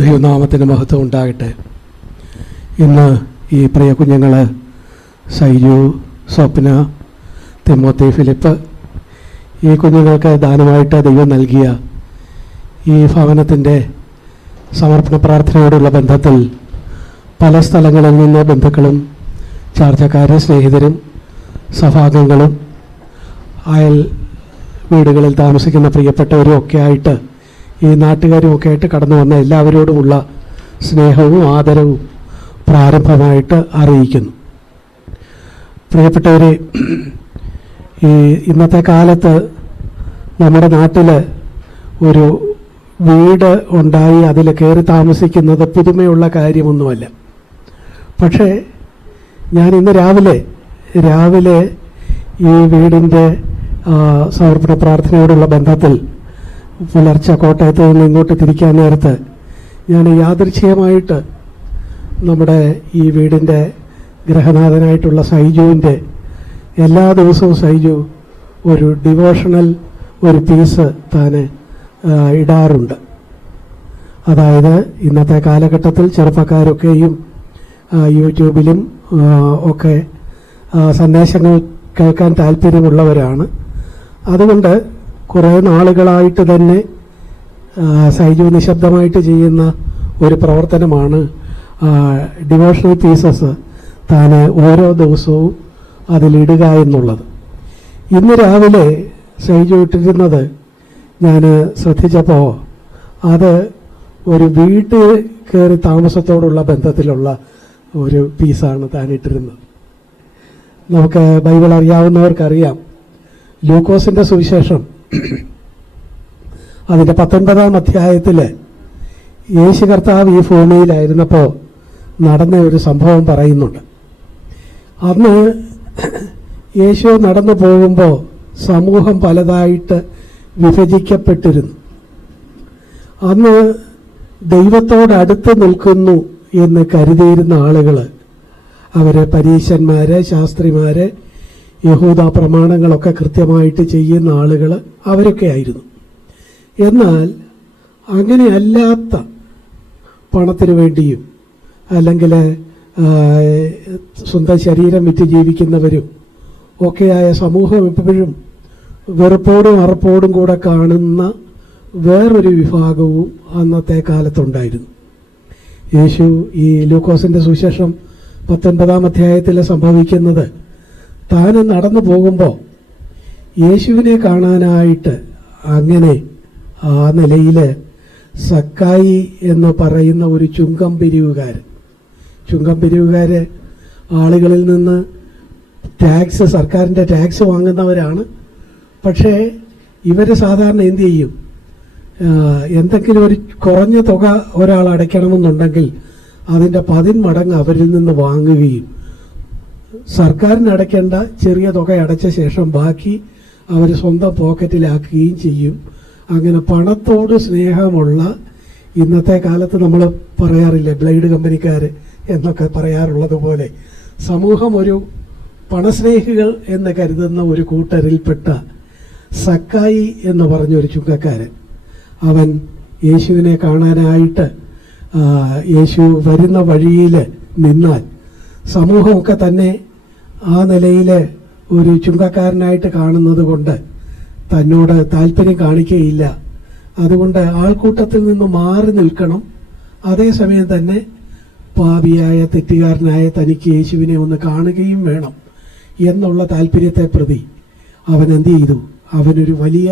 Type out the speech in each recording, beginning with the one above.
ദൈവനാമത്തിന് മഹത്വം ഉണ്ടാകട്ടെ. ഇന്ന് ഈ പ്രിയ കുഞ്ഞുങ്ങൾ സൈജു, സ്വപ്ന, തിമോത്തി, ഫിലിപ്പ്, ഈ കുഞ്ഞുങ്ങൾക്ക് ദാനമായിട്ട് ദൈവം നൽകിയ ഈ ഭവനത്തിൻ്റെ സമർപ്പണ പ്രാർത്ഥനയോടുള്ള ബന്ധത്തിൽ പല സ്ഥലങ്ങളിൽ നിന്ന് ബന്ധുക്കളും ചാർച്ചക്കാരും സ്നേഹിതരും സഭാംഗങ്ങളും അയൽ വീടുകളിൽ താമസിക്കുന്ന പ്രിയപ്പെട്ടവരും ഒക്കെ ആയിട്ട് ഈ നാട്ടുകാരും ഒക്കെ ആയിട്ട് കടന്നു വന്ന എല്ലാവരോടുമുള്ള സ്നേഹവും ആദരവും പ്രാരംഭമായിട്ട് അറിയിക്കുന്നു. പ്രിയപ്പെട്ടവരെ, ഈ ഇന്നത്തെ കാലത്ത് നമ്മുടെ നാട്ടിൽ ഒരു വീട് ഉണ്ടായി അതിൽ കയറി താമസിക്കുന്നത് പുതുമയുള്ള കാര്യമൊന്നുമല്ല. പക്ഷേ ഞാൻ ഇന്ന് രാവിലെ ഈ വീടിൻ്റെ സമർപ്പണ പ്രാർത്ഥനയോടുള്ള ബന്ധത്തിൽ പുലർച്ചെ കോട്ടയത്ത് നിന്ന് ഇങ്ങോട്ട് തിരിക്കാൻ നേരത്ത് ഞാൻ യാദൃച്ഛികമായിട്ട് നമ്മുടെ ഈ വീടിൻ്റെ ഗൃഹനാഥനായിട്ടുള്ള സൈജുവിൻ്റെ എല്ലാ ദിവസവും സൈജു ഒരു ഡിവോഷണൽ ഒരു പീസ് താൻ ഇടാറുണ്ട്. അതായത് ഇന്നത്തെ കാലഘട്ടത്തിൽ ചെറുപ്പക്കാരൊക്കെയും യൂട്യൂബിലും ഒക്കെ സന്ദേശങ്ങൾ കേൾക്കാൻ താല്പര്യമുള്ളവരാണ്. അതുകൊണ്ട് കുറേ നാളുകളായിട്ട് തന്നെ സൈജു നിശബ്ദമായിട്ട് ചെയ്യുന്ന ഒരു പ്രവർത്തനമാണ് ഡിവോഷണൽ പീസസ് താൻ ഓരോ ദിവസവും അതിലിടുക എന്നുള്ളത്. ഇന്ന് രാവിലെ സൈജു ഇട്ടിരുന്നത് ഞാൻ ശ്രദ്ധിച്ചപ്പോൾ അത് ഒരു വീട്ടിൽ കയറി താമസത്തോടുള്ള ബന്ധത്തിലുള്ള ഒരു പീസാണ് താൻ ഇട്ടിരുന്നത്. നമുക്ക് ബൈബിൾ അറിയാവുന്നവർക്കറിയാം, ലൂക്കോസിൻ്റെ സുവിശേഷം അതിൻ്റെ 19-ാം അധ്യായത്തിൽ യേശു കർത്താവ് ഈ ഭൂമിയിലായിരുന്നപ്പോൾ നടന്ന ഒരു സംഭവം പറയുന്നുണ്ട്. അന്ന് യേശു നടന്നു പോകുമ്പോൾ സമൂഹം പലതായിട്ട് വിഭജിക്കപ്പെട്ടിരുന്നു. അന്ന് ദൈവത്തോടടുത്ത് നിൽക്കുന്നു എന്ന് കരുതിയിരുന്ന ആളുകൾ, അവരെ പരീശന്മാര്, ശാസ്ത്രിമാര്, യഹൂദ പ്രമാണങ്ങളൊക്കെ കൃത്യമായിട്ട് ചെയ്യുന്ന ആളുകൾ അവരൊക്കെ ആയിരുന്നു. എന്നാൽ അങ്ങനെയല്ലാത്ത പണത്തിന് വേണ്ടിയും അല്ലെങ്കിൽ സ്വന്തം ശരീരം വിറ്റ് ജീവിക്കുന്നവരും ഒക്കെയായ സമൂഹം എപ്പോഴും വെറുപ്പോടും അറപ്പോടും കൂടെ കാണുന്ന വേറൊരു വിഭാഗവും അന്നത്തെ കാലത്തുണ്ടായിരുന്നു. യേശു ഈ ലൂക്കോസിൻ്റെ സുവിശേഷം 19-ാം അധ്യായത്തിൽ സംഭവിക്കുന്നത്, താൻ നടന്നു പോകുമ്പോൾ യേശുവിനെ കാണാനായിട്ട് അങ്ങനെ ആ നിലയിൽ സക്കായി എന്ന് പറയുന്ന ഒരു ചുങ്കം പിരിവുകാർ ആളുകളിൽ നിന്ന് സർക്കാരിൻ്റെ ടാക്സ് വാങ്ങുന്നവരാണ്. പക്ഷേ ഇവർ സാധാരണ എന്തു ചെയ്യും, എന്തെങ്കിലും ഒരു കുറഞ്ഞ തുക ഒരാൾ അടയ്ക്കണമെന്നുണ്ടെങ്കിൽ അതിൻ്റെ 10 മടങ്ങ് അവരിൽ നിന്ന് വാങ്ങുകയും സർക്കാരിന് അടയ്ക്കേണ്ട ചെറിയ തുക അടച്ച ശേഷം ബാക്കി അവർ സ്വന്തം പോക്കറ്റിലാക്കുകയും ചെയ്യും. അങ്ങനെ പണത്തോട് സ്നേഹമുള്ള, ഇന്നത്തെ കാലത്ത് നമ്മൾ പറയാറില്ലേ ബ്ലേഡ് കമ്പനിക്കാർ എന്നൊക്കെ പറയാറുള്ളത് പോലെ, സമൂഹം ഒരു പണസ്നേഹികൾ എന്ന് കരുതുന്ന ഒരു കൂട്ടരിൽപ്പെട്ട സക്കായി എന്ന് പറഞ്ഞൊരു ചുങ്കക്കാരൻ, അവൻ യേശുവിനെ കാണാനായിട്ട് യേശു വരുന്ന വഴിയിൽ നിന്നാൽ സമൂഹമൊക്കെ തന്നെ ആ നിലയിൽ ഒരു ചുങ്കക്കാരനായിട്ട് കാണുന്നത് കൊണ്ട് തന്നോട് താല്പര്യം കാണിക്കുകയില്ല. അതുകൊണ്ട് ആൾക്കൂട്ടത്തിൽ നിന്ന് മാറി നിൽക്കണം. അതേസമയം തന്നെ പാപിയായ തെറ്റുകാരനായ തനിക്ക് യേശുവിനെ ഒന്ന് കാണുകയും വേണം എന്നുള്ള താല്പര്യത്തെ പ്രതി അവൻ എന്ത് ചെയ്തു, അവനൊരു വലിയ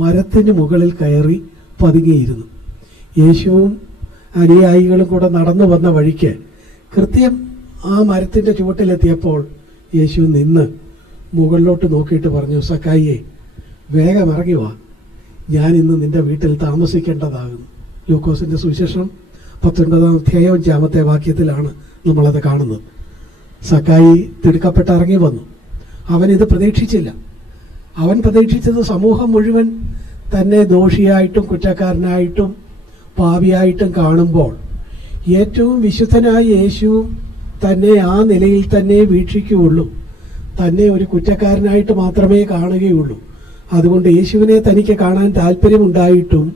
മരത്തിന് മുകളിൽ കയറി പതുങ്ങിയിരുന്നു. യേശുവും അനുയായികളും കൂടെ നടന്നു വന്ന വഴിക്ക് കൃത്യം ആ മരത്തിൻ്റെ ചുവട്ടിലെത്തിയപ്പോൾ യേശു നിന്ന് മുകളിലോട്ട് നോക്കിയിട്ട് പറഞ്ഞു, സക്കായിയെ, വേഗം ഇറങ്ങി വാ, ഞാൻ ഇന്ന് നിന്റെ വീട്ടിൽ താമസിക്കേണ്ടതാകുന്നു. ലൂക്കോസിൻ്റെ സുവിശേഷം 19-ാം അധ്യായം 5-ാമത്തെ വാക്യത്തിലാണ് നമ്മളത് കാണുന്നത്. സക്കായി തിടുക്കപ്പെട്ട് ഇറങ്ങി വന്നു. അവനിത് പ്രതീക്ഷിച്ചില്ല. അവൻ പ്രതീക്ഷിച്ചത് സമൂഹം മുഴുവൻ തന്നെ ദോഷിയായിട്ടും കുറ്റക്കാരനായിട്ടും പാപിയായിട്ടും കാണുമ്പോൾ ഏറ്റവും വിശുദ്ധനായ യേശുവും തന്നെ ആ നിലയിൽ തന്നെ വീക്ഷിക്കുകയുള്ളൂ, തന്നെ ഒരു കുറ്റക്കാരനായിട്ട് മാത്രമേ കാണുകയുള്ളൂ. അതുകൊണ്ട് യേശുവിനെ തനിക്ക് കാണാൻ താല്പര്യമുണ്ടായിട്ടും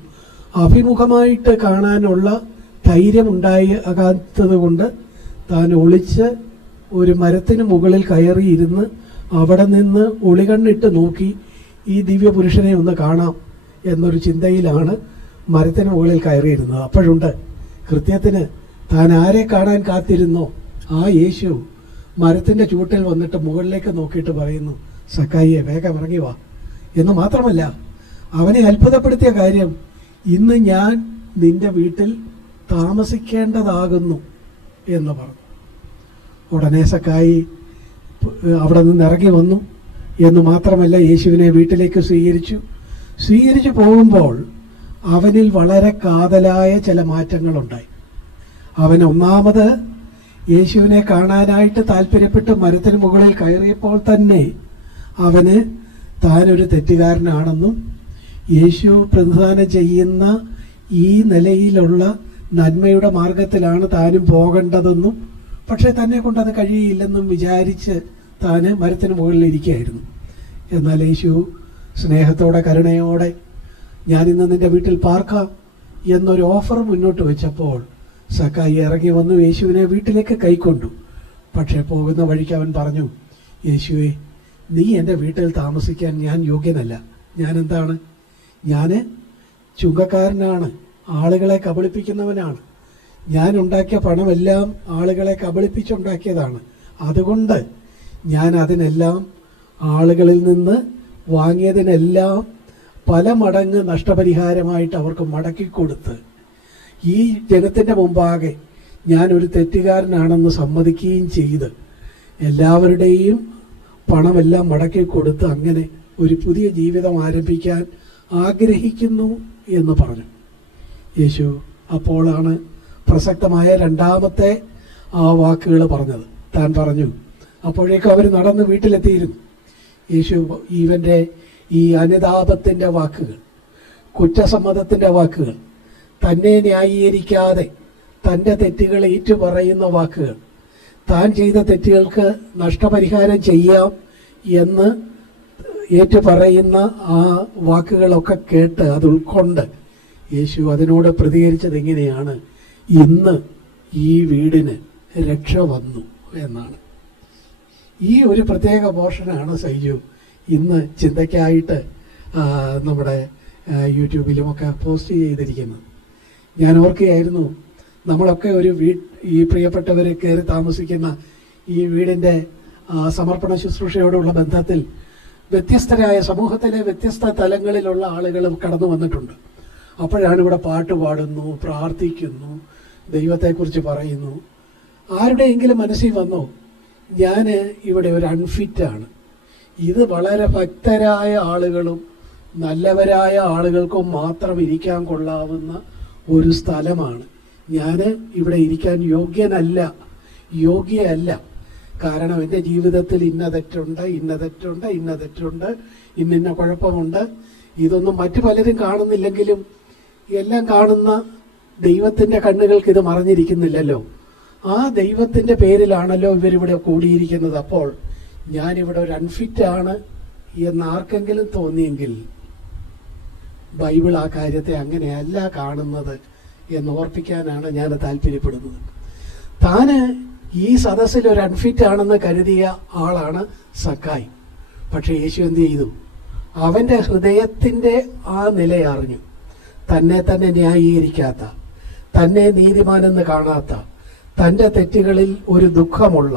അഭിമുഖമായിട്ട് കാണാനുള്ള ധൈര്യമുണ്ടാകാത്തത് കൊണ്ട് താൻ ഒളിച്ച് ഒരു മരത്തിന് മുകളിൽ കയറിയിരുന്ന് അവിടെ നിന്ന് ഒളികണ്ണിട്ട് നോക്കി ഈ ദിവ്യപുരുഷനെ ഒന്ന് കാണാം എന്നൊരു ചിന്തയിലാണ് മരത്തിന് മുകളിൽ കയറിയിരുന്നത്. അപ്പോഴുണ്ട് കൃത്യത്തിന് താൻ ആരെ കാണാൻ കാത്തിരുന്നോ ആ യേശു മരത്തിൻ്റെ ചൂട്ടിൽ വന്നിട്ട് മുകളിലേക്ക് നോക്കിയിട്ട് പറയുന്നു, സക്കായിയെ വേഗം ഇറങ്ങി വാ എന്ന് മാത്രമല്ല, അവനെ അത്ഭുതപ്പെടുത്തിയ കാര്യം, ഇന്ന് ഞാൻ നിന്റെ വീട്ടിൽ താമസിക്കേണ്ടതാകുന്നു എന്ന് പറഞ്ഞു. ഉടനെ സക്കായി അവിടെ നിന്ന് ഇറങ്ങി വന്നു എന്ന് മാത്രമല്ല, യേശുവിനെ വീട്ടിലേക്ക് സ്വീകരിച്ചു പോകുമ്പോൾ അവനിൽ വളരെ കാതലായ ചില മാറ്റങ്ങളുണ്ടായി. അവൻ ഒന്നാമത് യേശുവിനെ കാണാനായിട്ട് താല്പര്യപ്പെട്ട് മരത്തിന് മുകളിൽ കയറിയപ്പോൾ തന്നെ അവന് താനൊരു തെറ്റുകാരനാണെന്നും യേശു പ്രതിദാനം ചെയ്യുന്ന ഈ നിലയിലുള്ള നന്മയുടെ മാർഗത്തിലാണ് താനും പോകേണ്ടതെന്നും പക്ഷേ തന്നെ കൊണ്ടത് കഴിയില്ലെന്നും വിചാരിച്ച് താന് മരത്തിന് മുകളിൽ ഇരിക്കുകയായിരുന്നു. എന്നാൽ യേശു സ്നേഹത്തോടെ കരുണയോടെ ഞാനിന്ന് നിൻ്റെ വീട്ടിൽ പാർക്കാം എന്നൊരു ഓഫർ മുന്നോട്ട് വെച്ചപ്പോൾ സക്കായി ഇറങ്ങി വന്നു യേശുവിനെ വീട്ടിലേക്ക് കൈക്കൊണ്ടു. പക്ഷേ പോകുന്ന വഴിക്ക് അവൻ പറഞ്ഞു, യേശുവേ, നീ എൻ്റെ വീട്ടിൽ താമസിക്കാൻ ഞാൻ യോഗ്യനല്ല. ഞാനെന്താണ്? ഞാൻ ചുങ്കക്കാരനാണ്, ആളുകളെ കബളിപ്പിക്കുന്നവനാണ്. ഞാൻ ഉണ്ടാക്കിയ പണമെല്ലാം ആളുകളെ കബളിപ്പിച്ചുണ്ടാക്കിയതാണ്. അതുകൊണ്ട് ഞാൻ അതിനെല്ലാം ആളുകളിൽ നിന്ന് വാങ്ങിയതിനെല്ലാം പല മടങ്ങ് നഷ്ടപരിഹാരമായിട്ട് അവർക്ക് മടക്കിക്കൊടുത്ത് ഈ ജനത്തിൻ്റെ മുമ്പാകെ ഞാനൊരു തെറ്റുകാരനാണെന്ന് സമ്മതിക്കുകയും ചെയ്ത് എല്ലാവരുടെയും പണമെല്ലാം മടക്കിക്കൊടുത്ത് അങ്ങനെ ഒരു പുതിയ ജീവിതം ആരംഭിക്കാൻ ആഗ്രഹിക്കുന്നു എന്ന് പറഞ്ഞു. യേശു അപ്പോഴാണ് പ്രസക്തമായ രണ്ടാമത്തെ ആ വാക്കുകൾ പറഞ്ഞത്. താൻ പറഞ്ഞു, അപ്പോഴേക്കും അവർ നടന്ന് വീട്ടിലെത്തിയിരുന്നു. യേശു ഇവൻ്റെ ഈ അനുതാപത്തിൻ്റെ വാക്കുകൾ, കുറ്റസമ്മതത്തിൻ്റെ വാക്കുകൾ, തന്നെ ന്യായീകരിക്കാതെ തൻ്റെ തെറ്റുകൾ ഏറ്റുപറയുന്ന വാക്കുകൾ, താൻ ചെയ്ത തെറ്റുകൾക്ക് നഷ്ടപരിഹാരം ചെയ്യാം എന്ന് ഏറ്റുപറയുന്ന ആ വാക്കുകളൊക്കെ കേട്ട് അത് ഉൾക്കൊണ്ട് യേശു അതിനോട് പ്രതികരിച്ചത് എങ്ങനെയാണ്? ഇന്ന് ഈ വീടിന് രക്ഷ വന്നു എന്നാണ്. ഈ ഒരു പ്രത്യേക പോർഷനാണ് സൈജു ഇന്ന് ചിന്തയ്ക്കായിട്ട് നമ്മുടെ യൂട്യൂബിലുമൊക്കെ പോസ്റ്റ് ചെയ്തിരിക്കുന്നത്. ഞാൻ ഓർക്കുകയായിരുന്നു, നമ്മളൊക്കെ ഒരു ഈ പ്രിയപ്പെട്ടവർ കയറി താമസിക്കുന്ന ഈ വീടിൻ്റെ സമർപ്പണ ശുശ്രൂഷയോടുള്ള ബന്ധത്തിൽ വ്യത്യസ്തരായ സമൂഹത്തിലെ വ്യത്യസ്ത തലങ്ങളിലുള്ള ആളുകൾ കടന്നു വന്നിട്ടുണ്ട്. അപ്പോഴാണ് ഇവിടെ പാട്ട് പാടുന്നു, പ്രാർത്ഥിക്കുന്നു, ദൈവത്തെക്കുറിച്ച് പറയുന്നു. ആരുടെയെങ്കിലും മനസ്സിൽ വന്നോ, ഞാൻ ഇവിടെ ഒരു അൺഫിറ്റാണ്, ഇത് വളരെ ഭക്തരായ ആളുകളും നല്ലവരായ ആളുകൾക്കും മാത്രം ഇരിക്കാൻ കൊള്ളാവുന്ന ഒരു സ്ഥലമാണ്, ഞാൻ ഇവിടെ ഇരിക്കാൻ യോഗ്യയല്ല, കാരണം എൻ്റെ ജീവിതത്തിൽ ഇന്ന തെറ്റുണ്ട്, ഇന്ന കുഴപ്പമുണ്ട്, ഇതൊന്നും മറ്റു പലരും കാണുന്നില്ലെങ്കിലും എല്ലാം കാണുന്ന ദൈവത്തിൻ്റെ കണ്ണുകൾക്ക് ഇത് മറഞ്ഞിരിക്കുന്നില്ലല്ലോ. ആ ദൈവത്തിൻ്റെ പേരിലാണല്ലോ ഇവരിവിടെ കൂടിയിരിക്കുന്നത്. അപ്പോൾ ഞാനിവിടെ ഒരു അൺഫിറ്റാണ് എന്ന് ആർക്കെങ്കിലും തോന്നിയെങ്കിൽ ബൈബിൾ ആ കാര്യത്തെ അങ്ങനെയല്ല കാണുന്നത് എന്ന് ഓർപ്പിക്കാനാണ് ഞാൻ താല്പര്യപ്പെടുന്നത്. താന് ഈ സദസ്സിൽ ഒരു അൺഫിറ്റ് ആണെന്ന് കരുതിയ ആളാണ് സക്കായി. പക്ഷേ യേശു എന്ത് ചെയ്തു? അവൻ്റെ ഹൃദയത്തിൻ്റെ ആ നില അറിഞ്ഞു. തന്നെ ന്യായീകരിക്കാത്ത, തന്നെ നീതിമാനെന്ന് കാണാത്ത, തൻ്റെ തെറ്റുകളിൽ ഒരു ദുഃഖമുള്ള,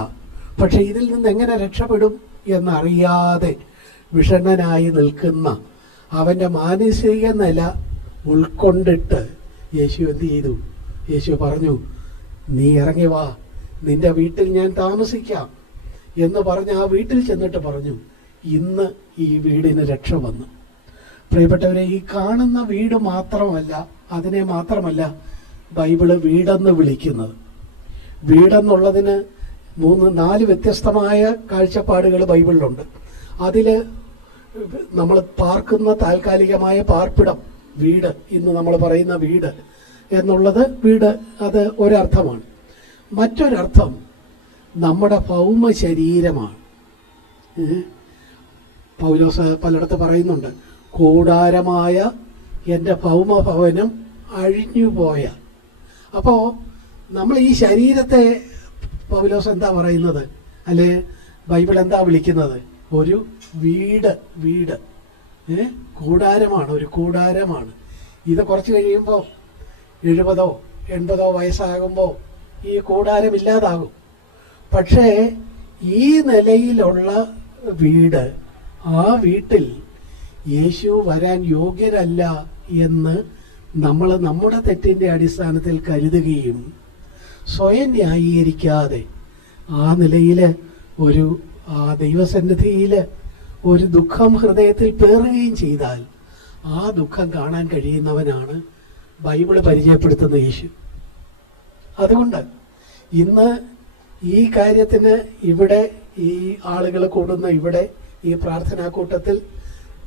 പക്ഷെ ഇതിൽ നിന്ന് എങ്ങനെ രക്ഷപ്പെടും എന്നറിയാതെ വിഷണ്ണനായി നിൽക്കുന്ന അവൻ്റെ മാനസിക നില ഉൾക്കൊണ്ടിട്ട് യേശു എന്ത് ചെയ്തു? യേശു പറഞ്ഞു, നീ ഇറങ്ങി വാ, നിന്റെ വീട്ടിൽ ഞാൻ താമസിക്കാം എന്ന് പറഞ്ഞ് ആ വീട്ടിൽ ചെന്നിട്ട് പറഞ്ഞു, ഇന്ന് ഈ വീടിന് രക്ഷ വന്നു. പ്രിയപ്പെട്ടവരെ, ഈ കാണുന്ന വീട് മാത്രമല്ല, അതിനെ മാത്രമല്ല ബൈബിള് വീടെന്ന് വിളിക്കുന്നത്. വീടെന്നുള്ളതിന് 3-4 വ്യത്യസ്തമായ കാഴ്ചപ്പാടുകൾ ബൈബിളിലുണ്ട്. അതിൽ നമ്മൾ പാർക്കുന്ന താൽക്കാലികമായ പാർപ്പിടം, വീട്, ഇന്ന് നമ്മൾ പറയുന്ന വീട് എന്നുള്ളത് വീട്, അത് ഒരർത്ഥമാണ്. മറ്റൊരർത്ഥം നമ്മുടെ ഭൗമ ശരീരമാണ്. പൗലോസ് പലയിടത്ത് പറയുന്നുണ്ട്, കൂടാരമായ എൻ്റെ ഭൗമഭവനം അഴിഞ്ഞുപോയ. അപ്പോൾ നമ്മൾ ഈ ശരീരത്തെ പൗലോസ് എന്താ പറയുന്നത്, അല്ലെ ബൈബിൾ എന്താ വിളിക്കുന്നത്? ഒരു വീട് കൂടാരമാണ്, ഒരു കൂടാരമാണ്. ഇത് കുറച്ച് കഴിയുമ്പോൾ 70 80 വയസ്സാകുമ്പോൾ ഈ കൂടാരം ഇല്ലാതാകും. പക്ഷേ ഈ നിലയിലുള്ള വീട്, ആ വീട്ടിൽ യേശു വരാൻ യോഗ്യരല്ല എന്ന് നമ്മൾ നമ്മുടെ തെറ്റിൻ്റെ അടിസ്ഥാനത്തിൽ കരുതുകയും സ്വയം ന്യായീകരിക്കാതെ ആ നിലയിൽ ഒരു ദൈവസന്നിധിയിൽ ഒരു ദുഃഖം ഹൃദയത്തിൽ പേറുകയും ചെയ്താൽ ആ ദുഃഖം കാണാൻ കഴിയുന്നവനാണ് ബൈബിള് പരിചയപ്പെടുത്തുന്ന യേശു. അതുകൊണ്ട് ഇന്ന് ഈ കാര്യത്തിന് ഇവിടെ ഈ ആളുകൾ കൂടുന്ന ഇവിടെ ഈ പ്രാർത്ഥനാ കൂട്ടത്തിൽ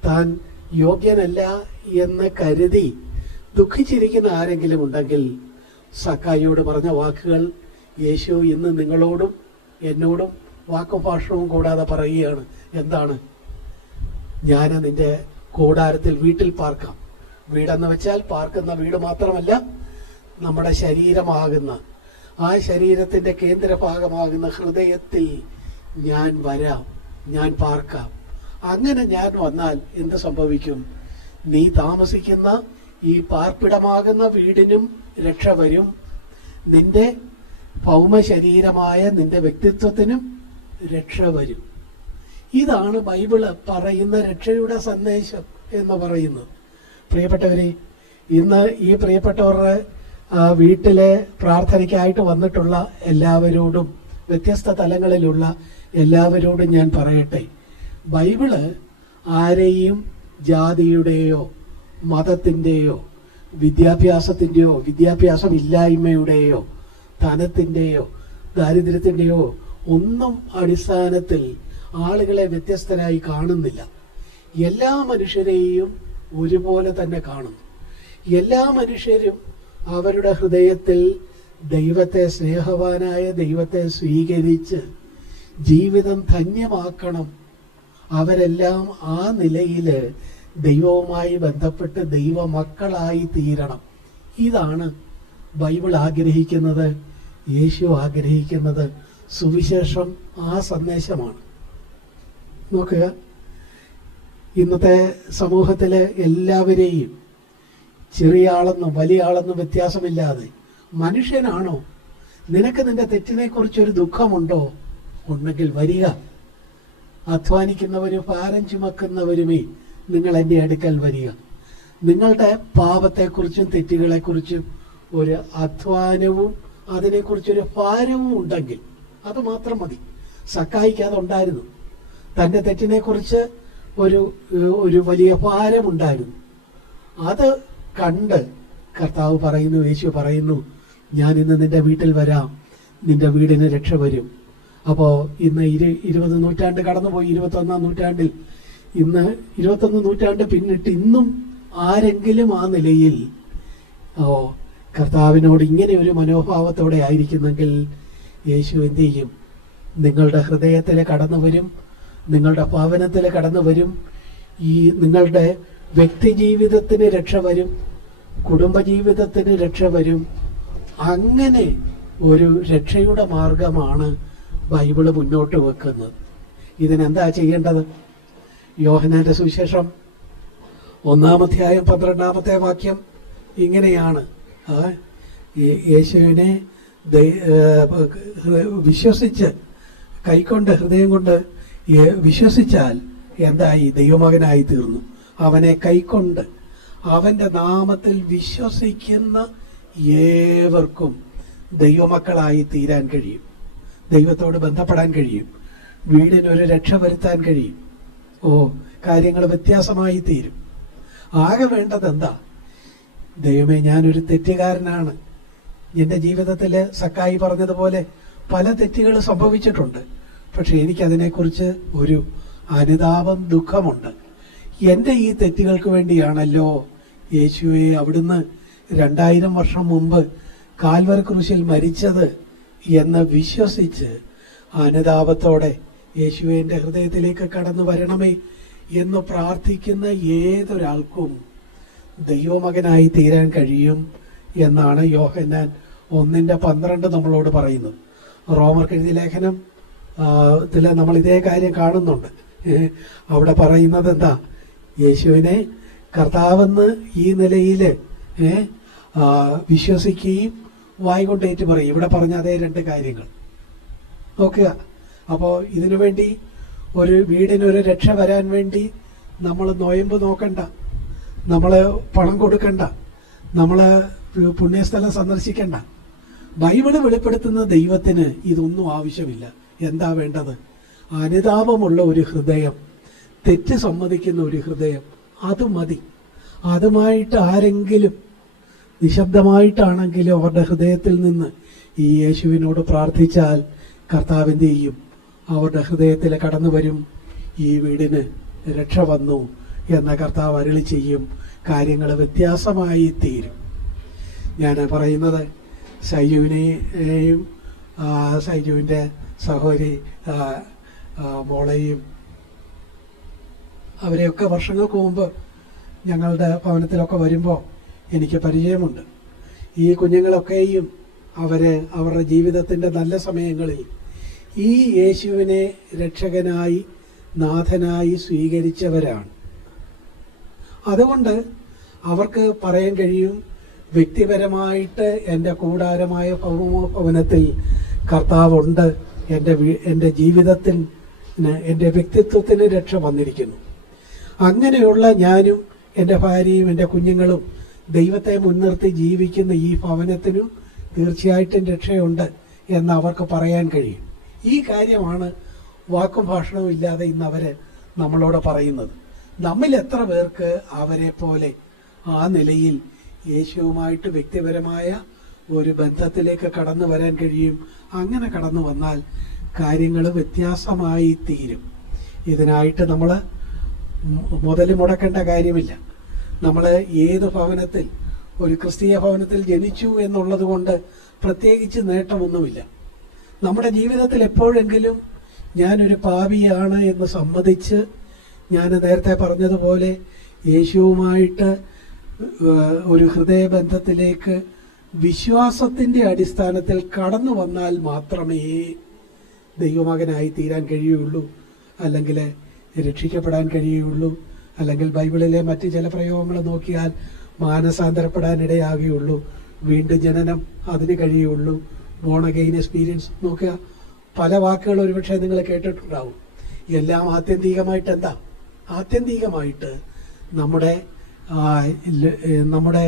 താൻ യോഗ്യനല്ല എന്ന് കരുതി ദുഃഖിച്ചിരിക്കുന്ന ആരെങ്കിലും ഉണ്ടെങ്കിൽ സക്കായിയോട് പറഞ്ഞ വാക്കുകൾ യേശു ഇന്ന് നിങ്ങളോടും എന്നോടും വാക്കുഭാഷവും കൂടാതെ പറയുകയാണ്. എന്താണ്? ഞാൻ നിന്റെ കൂടാരത്തിൽ വീട്ടിൽ പാർക്കാം. വീടെന്ന് വെച്ചാൽ പാർക്കുന്ന വീട് മാത്രമല്ല, നമ്മുടെ ശരീരമാകുന്ന ആ ശരീരത്തിൻ്റെ കേന്ദ്രഭാഗമാകുന്ന ഹൃദയത്തിൽ ഞാൻ വരാം, ഞാൻ പാർക്കാം. അങ്ങനെ ഞാൻ വന്നാൽ എന്ത് സംഭവിക്കും? നീ താമസിക്കുന്ന ഈ പാർപ്പിടമാകുന്ന വീടിനും രക്ഷ വരും, നിന്റെ ഭൗമ ശരീരമായ നിന്റെ വ്യക്തിത്വത്തിനും രക്ഷ വരും. ഇതാണ് ബൈബിള് പറയുന്ന രക്ഷയുടെ സന്ദേശം എന്ന് പറയുന്നത്. പ്രിയപ്പെട്ടവരെ, ഇന്ന് ഈ പ്രിയപ്പെട്ടവരുടെ വീട്ടിലെ പ്രാർത്ഥനയ്ക്കായിട്ട് വന്നിട്ടുള്ള എല്ലാവരോടും, വ്യത്യസ്ത തലങ്ങളിലുള്ള എല്ലാവരോടും ഞാൻ പറയട്ടെ, ബൈബിള് ആരെയും ജാതിയുടെയോ മതത്തിൻ്റെയോ വിദ്യാഭ്യാസത്തിൻ്റെയോ വിദ്യാഭ്യാസമില്ലായ്മയുടെയോ ധനത്തിൻ്റെയോ ദാരിദ്ര്യത്തിൻ്റെയോ ഒന്നും അടിസ്ഥാനത്തിൽ ആളുകളെ വ്യത്യസ്തരായി കാണുന്നില്ല. എല്ലാ മനുഷ്യരെയും ഒരുപോലെ തന്നെ കാണുന്നു. എല്ലാ മനുഷ്യരും അവരുടെ ഹൃദയത്തിൽ ദൈവത്തെ, സ്നേഹവാനായ ദൈവത്തെ സ്വീകരിച്ച് ജീവിതം ധന്യമാക്കണം. അവരെല്ലാം ആ നിലയിൽ ദൈവവുമായി ബന്ധപ്പെട്ട് ദൈവമക്കളായി തീരണം. ഇതാണ് ബൈബിൾ ആഗ്രഹിക്കുന്നത്, യേശു ആഗ്രഹിക്കുന്നത്. സുവിശേഷം ആ സന്ദേശമാണ്. നോക്കുക, ഇന്നത്തെ സമൂഹത്തിലെ എല്ലാവരെയും ചെറിയ ആളെന്നും വലിയ ആളെന്നും വ്യത്യാസമില്ലാതെ മനുഷ്യനാണോ? നിനക്ക് നിന്റെ തെറ്റിനെ കുറിച്ചൊരു ദുഃഖമുണ്ടോ? ഉണ്ടെങ്കിൽ വരിക. അധ്വാനിക്കുന്നവരും ഭാരം ചുമക്കുന്നവരുമേ നിങ്ങൾ എൻ്റെ അടുക്കൽ വരിക. നിങ്ങളുടെ പാപത്തെക്കുറിച്ചും തെറ്റുകളെക്കുറിച്ചും ഒരു അധ്വാനവും അതിനെക്കുറിച്ചൊരു ഭാരവും ഉണ്ടെങ്കിൽ അത് മാത്രം മതി. സക്കായിക്ക് അതുണ്ടായിരുന്നു. തൻ്റെ തെറ്റിനെക്കുറിച്ച് ഒരു വലിയ ഭാരമുണ്ടായിരുന്നു. അത് കണ്ട് കർത്താവ് പറയുന്നു, യേശു പറയുന്നു, ഞാൻ ഇന്ന് നിന്റെ വീട്ടിൽ വരാം, നിന്റെ വീടിന് രക്ഷ വരും. അപ്പോൾ ഇന്ന് 20 നൂറ്റാണ്ട് കടന്നുപോയി. 21-ാം നൂറ്റാണ്ടിൽ, ഇന്ന് 21 നൂറ്റാണ്ട് പിന്നിട്ട് ഇന്നും ആരെങ്കിലും ആ നിലയിൽ കർത്താവിനോട് ഇങ്ങനെ ഒരു മനോഭാവത്തോടെ ആയിരിക്കുന്നെങ്കിൽ യേശു എന്ത് ചെയ്യും? നിങ്ങളുടെ ഹൃദയത്തിൽ കടന്നു വരും, നിങ്ങളുടെ ഭവനത്തിൽ കടന്നു വരും. ഈ നിങ്ങളുടെ വ്യക്തി ജീവിതത്തിന് രക്ഷ വരും, കുടുംബജീവിതത്തിന് രക്ഷ വരും. അങ്ങനെ ഒരു രക്ഷയുടെ മാർഗമാണ് ബൈബിള് മുന്നോട്ട് വെക്കുന്നത്. ഇതിനെന്താ ചെയ്യേണ്ടത്? യോഹന്നാന്റെ സുവിശേഷം 1-ാം അധ്യായം 12-ാമത്തെ വാക്യം ഇങ്ങനെയാണ്. യേശുവിനെ വിശ്വസിച്ച് കൈക്കൊണ്ട് ഹൃദയം കൊണ്ട് വിശ്വസിച്ചാൽ എന്തായി? ദൈവമകനായി തീർന്നു. അവനെ കൈക്കൊണ്ട് അവൻ്റെ നാമത്തിൽ വിശ്വസിക്കുന്ന ഏവർക്കും ദൈവമക്കളായി തീരാൻ കഴിയും, ദൈവത്തോട് ബന്ധപ്പെടാൻ കഴിയും, വീടിനൊരു രക്ഷ വരുത്താൻ കഴിയും. കാര്യങ്ങൾ വ്യത്യാസമായി തീരും. ആകെ വേണ്ടത് എന്താ? ദൈവമേ, ഞാനൊരു തെറ്റുകാരനാണ്. എൻ്റെ ജീവിതത്തിൽ സക്കായി പറഞ്ഞതുപോലെ പല തെറ്റുകൾ സംഭവിച്ചിട്ടുണ്ട്. പക്ഷെ എനിക്കതിനെക്കുറിച്ച് ഒരു അനുതാപം, ദുഃഖമുണ്ട്. എൻ്റെ ഈ തെറ്റുകൾക്ക് വേണ്ടിയാണല്ലോ യേശുവെ അവിടുന്ന് 2000 വർഷം മുമ്പ് കാൽവരി ക്രൂശിൽ മരിച്ചത് എന്ന് വിശ്വസിച്ച് അനുതാപത്തോടെ യേശുവെ എൻ്റെ ഹൃദയത്തിലേക്ക് കടന്നു വരണമേ എന്ന് പ്രാർത്ഥിക്കുന്ന ഏതൊരാൾക്കും ദൈവമകനായി തീരാൻ കഴിയും എന്നാണ് യോഹന്നാൻ 1:12 നമ്മളോട് പറയുന്നത്. റോമർക്ക് എഴുതിയ ലേഖനം നമ്മൾ ഇതേ കാര്യം കാണുന്നുണ്ട്. അവിടെ പറയുന്നത് എന്താ? യേശുവിനെ കർത്താവെന്ന് ഈ നിലയിൽ വിശ്വസിക്കുകയും വായ്കൊണ്ട് ഏറ്റു പറയും. ഇവിടെ പറഞ്ഞ അതേ 2 കാര്യങ്ങൾ നോക്കുക. അപ്പോൾ ഇതിനു വേണ്ടി ഒരു വീടിനൊരു രക്ഷ വരാൻ വേണ്ടി നമ്മൾ നൊയമ്പ് നോക്കണ്ട, നമ്മൾ പണം കൊടുക്കണ്ട, നമ്മൾ പുണ്യസ്ഥലം സന്ദർശിക്കണ്ട. ബൈബിള് വെളിപ്പെടുത്തുന്ന ദൈവത്തിന് ഇതൊന്നും ആവശ്യമില്ല. എന്താ വേണ്ടത്? അനുതാപമുള്ള ഒരു ഹൃദയം, തെറ്റ് സമ്മതിക്കുന്ന ഒരു ഹൃദയം, അത് മതി. അതുമായിട്ട് ആരെങ്കിലും നിശബ്ദമായിട്ടാണെങ്കിലും അവരുടെ ഹൃദയത്തിൽ നിന്ന് ഈ യേശുവിനോട് പ്രാർത്ഥിച്ചാൽ കർത്താവ് എന്ത് ചെയ്യും? അവരുടെ ഹൃദയത്തിൽ കടന്നു വരും. ഈ വീടിന് രക്ഷ വന്നു എന്ന കർത്താവ് അരുളി ചെയ്യും. കാര്യങ്ങൾ വ്യത്യാസമായി തീരും. ഞാൻ പറയുന്നത് സൈജുവിനെയും സൈജുവിൻ്റെ സഹോദരി മോളെയും അവരെയൊക്കെ വർഷങ്ങൾക്ക് മുമ്പ് ഞങ്ങളുടെ ഭവനത്തിലൊക്കെ വരുമ്പോൾ എനിക്ക് പരിചയമുണ്ട്. ഈ കുഞ്ഞുങ്ങളൊക്കെയും അവരുടെ ജീവിതത്തിൻ്റെ നല്ല സമയങ്ങളിൽ ഈ യേശുവിനെ രക്ഷകനായി നാഥനായി സ്വീകരിച്ചവരാണ്. അതുകൊണ്ട് അവർക്ക് പറയാൻ കഴിയും, വ്യക്തിപരമായിട്ട് എൻ്റെ കൂടാരമായ ഭവനത്തിൽ കർത്താവുണ്ട്, എൻ്റെ ജീവിതത്തിന്, എൻ്റെ വ്യക്തിത്വത്തിന് രക്ഷ വന്നിരിക്കുന്നു. അങ്ങനെയുള്ള ഞാനും എൻ്റെ ഭാര്യയും എൻ്റെ കുഞ്ഞുങ്ങളും ദൈവത്തെ മുൻനിർത്തി ജീവിക്കുന്ന ഈ ഭവനത്തിനും തീർച്ചയായിട്ടും രക്ഷയുണ്ട് എന്ന് അവർക്ക് പറയാൻ കഴിയും. ഈ കാര്യമാണ് വാക്കും ഭാഷണവും ഇല്ലാതെ ഇന്ന് അവർ നമ്മളോട് പറയുന്നത്. നമ്മിൽ എത്ര പേർക്ക് അവരെ പോലെ ആ നിലയിൽ യേശുവുമായിട്ട് വ്യക്തിപരമായ ഒരു ബന്ധത്തിലേക്ക് കടന്നു വരാൻ കഴിയും? അങ്ങനെ കടന്നു വന്നാൽ കാര്യങ്ങൾ വ്യത്യാസമായി തീരും. ഇതിനായിട്ട് നമ്മൾ മുതൽ മുടക്കേണ്ട കാര്യമില്ല. നമ്മൾ ഏത് ഭവനത്തിൽ, ഒരു ക്രിസ്തീയ ഭവനത്തിൽ ജനിച്ചു എന്നുള്ളത് കൊണ്ട് പ്രത്യേകിച്ച് നേട്ടമൊന്നുമില്ല. നമ്മുടെ ജീവിതത്തിൽ എപ്പോഴെങ്കിലും ഞാനൊരു പാപിയാണ് എന്ന് സമ്മതിച്ച്, ഞാൻ നേരത്തെ പറഞ്ഞതുപോലെ യേശുവുമായിട്ട് ഒരു ഹൃദയബന്ധത്തിലേക്ക് വിശ്വാസത്തിൻ്റെ അടിസ്ഥാനത്തിൽ കടന്നു വന്നാൽ മാത്രമേ ദൈവമകനായി തീരാൻ കഴിയുള്ളൂ, അല്ലെങ്കിൽ രക്ഷിക്കപ്പെടാൻ കഴിയുള്ളൂ, അല്ലെങ്കിൽ ബൈബിളിലെ മറ്റ് ചില പ്രയോഗങ്ങൾ നോക്കിയാൽ മാനസാന്തരപ്പെടാനിടയാകുകയുള്ളൂ, വീണ്ടും ജനനം അതിന് കഴിയുള്ളൂ, ബോൺ അഗെയിൻ എക്സ്പീരിയൻസ് നോക്കുക. പല വാക്കുകൾ ഒരുപക്ഷെ നിങ്ങൾ കേട്ടിട്ടുണ്ടാവും. എല്ലാം ആത്യന്തികമായിട്ട് എന്താ? ആത്യന്തികമായിട്ട് നമ്മുടെ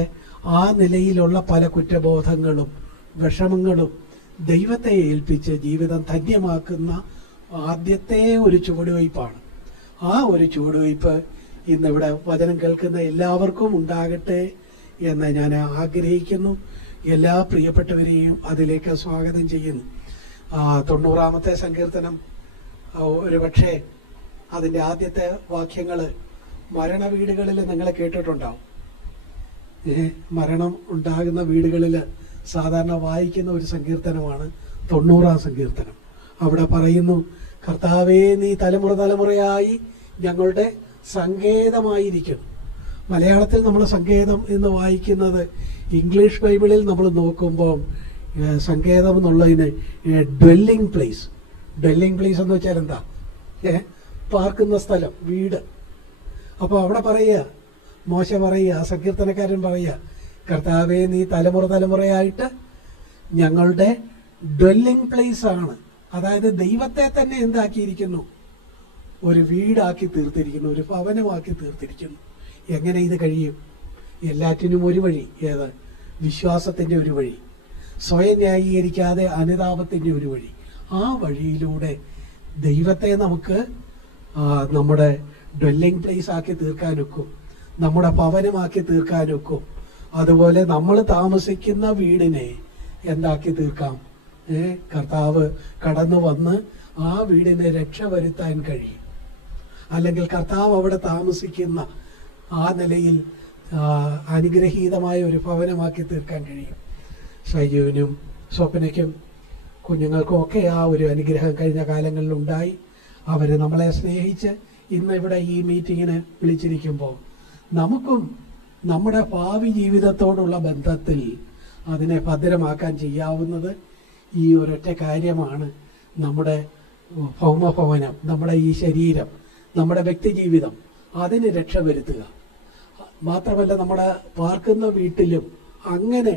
ആ നിലയിലുള്ള പല കുറ്റബോധങ്ങളും വിഷമങ്ങളും ദൈവത്തെ ഏൽപ്പിച്ച് ജീവിതം ധന്യമാക്കുന്ന ആദ്യത്തെ ഒരു ചുവടുവയ്പ്പാണ്. ആ ഒരു ചുവടുവയ്പ്പ് ഇന്നിവിടെ വചനം കേൾക്കുന്ന എല്ലാവർക്കും ഉണ്ടാകട്ടെ എന്ന് ഞാൻ ആഗ്രഹിക്കുന്നു. എല്ലാ പ്രിയപ്പെട്ടവരെയും അതിലേക്ക് സ്വാഗതം ചെയ്യുന്നു. 90-ാമത്തെ സങ്കീർത്തനം ഒരുപക്ഷെ അതിൻ്റെ ആദ്യത്തെ വാക്യങ്ങൾ മരണ വീടുകളിൽ നിങ്ങൾ കേട്ടിട്ടുണ്ടാവും. മരണം ഉണ്ടാകുന്ന വീടുകളിൽ സാധാരണ വായിക്കുന്ന ഒരു സങ്കീർത്തനമാണ് 90-ാം സങ്കീർത്തനം. അവിടെ പറയുന്നു, കർത്താവേ നീ തലമുറ തലമുറയായി ഞങ്ങളുടെ സങ്കേതമായിരിക്കുന്നു. മലയാളത്തിൽ നമ്മൾ സങ്കേതം എന്ന് വായിക്കുന്നത്, ഇംഗ്ലീഷ് ബൈബിളിൽ നമ്മൾ നോക്കുമ്പോൾ സങ്കേതം എന്നുള്ളതിന് ഡ്വെല്ലിംഗ് പ്ലേസ്. ഡ്വെല്ലിംഗ് പ്ലേസ് എന്ന് വെച്ചാൽ എന്താ? പാർക്കുന്ന സ്ഥലം, വീട്. അപ്പോൾ അവിടെ പറയുക, മോശ പറയുക, സങ്കീർത്തനക്കാരൻ പറയുക, കർത്താവേ നീ തലമുറ തലമുറയായിട്ട് ഞങ്ങളുടെ ഡ്വെല്ലിംഗ് പ്ലേസ് ആണ്. അതായത് ദൈവത്തെ തന്നെ എന്താക്കിയിരിക്കുന്നു? ഒരു വീടാക്കി തീർത്തിരിക്കുന്നു, ഒരു ഭവനമാക്കി തീർത്തിരിക്കുന്നു. എങ്ങനെ ഇത് കഴിയും? എല്ലാറ്റിനും ഒരു വഴി. ഏത്? വിശ്വാസത്തിൻ്റെ ഒരു വഴി, സ്വയം ന്യായീകരിക്കാതെ അനുതാപത്തിൻ്റെ ഒരു വഴി. ആ വഴിയിലൂടെ ദൈവത്തെ നമുക്ക് നമ്മുടെ ഡ്വെല്ലിംഗ് പ്ലേസ് ആക്കി തീർക്കാനൊക്കും, നമ്മുടെ ഭവനമാക്കി തീർക്കാനൊക്കും. അതുപോലെ നമ്മൾ താമസിക്കുന്ന വീടിനെ എന്താക്കി തീർക്കാം? കർത്താവ് കടന്നു വന്ന് ആ വീടിനെ രക്ഷ വരുത്താൻ കഴിയും. അല്ലെങ്കിൽ കർത്താവ് അവിടെ താമസിക്കുന്ന ആ നിലയിൽ അനുഗ്രഹീതമായ ഒരു ഭവനമാക്കി തീർക്കാൻ കഴിയും. ഷൈജുവിനും സ്വപ്നയ്ക്കും കുഞ്ഞുങ്ങൾക്കും ഒക്കെ ആ ഒരു അനുഗ്രഹം കഴിഞ്ഞ കാലങ്ങളിലുണ്ടായി. അവർ നമ്മളെ സ്നേഹിച്ച് ഇന്ന് ഇവിടെ ഈ മീറ്റിങ്ങിന് വിളിച്ചിരിക്കുമ്പോൾ നമുക്കും നമ്മുടെ ഭാവി ജീവിതത്തോടുള്ള ബന്ധത്തിൽ അതിനെ ഭദ്രമാക്കാൻ ചെയ്യാവുന്നത് ഈ ഒരൊറ്റ കാര്യമാണ്. നമ്മുടെ ഭൗമഭവനം, നമ്മുടെ ഈ ശരീരം, നമ്മുടെ വ്യക്തിജീവിതം, അതിന് രക്ഷ വരുത്തുക. മാത്രമല്ല നമ്മുടെ പാർക്കുന്ന വീട്ടിലും അങ്ങനെ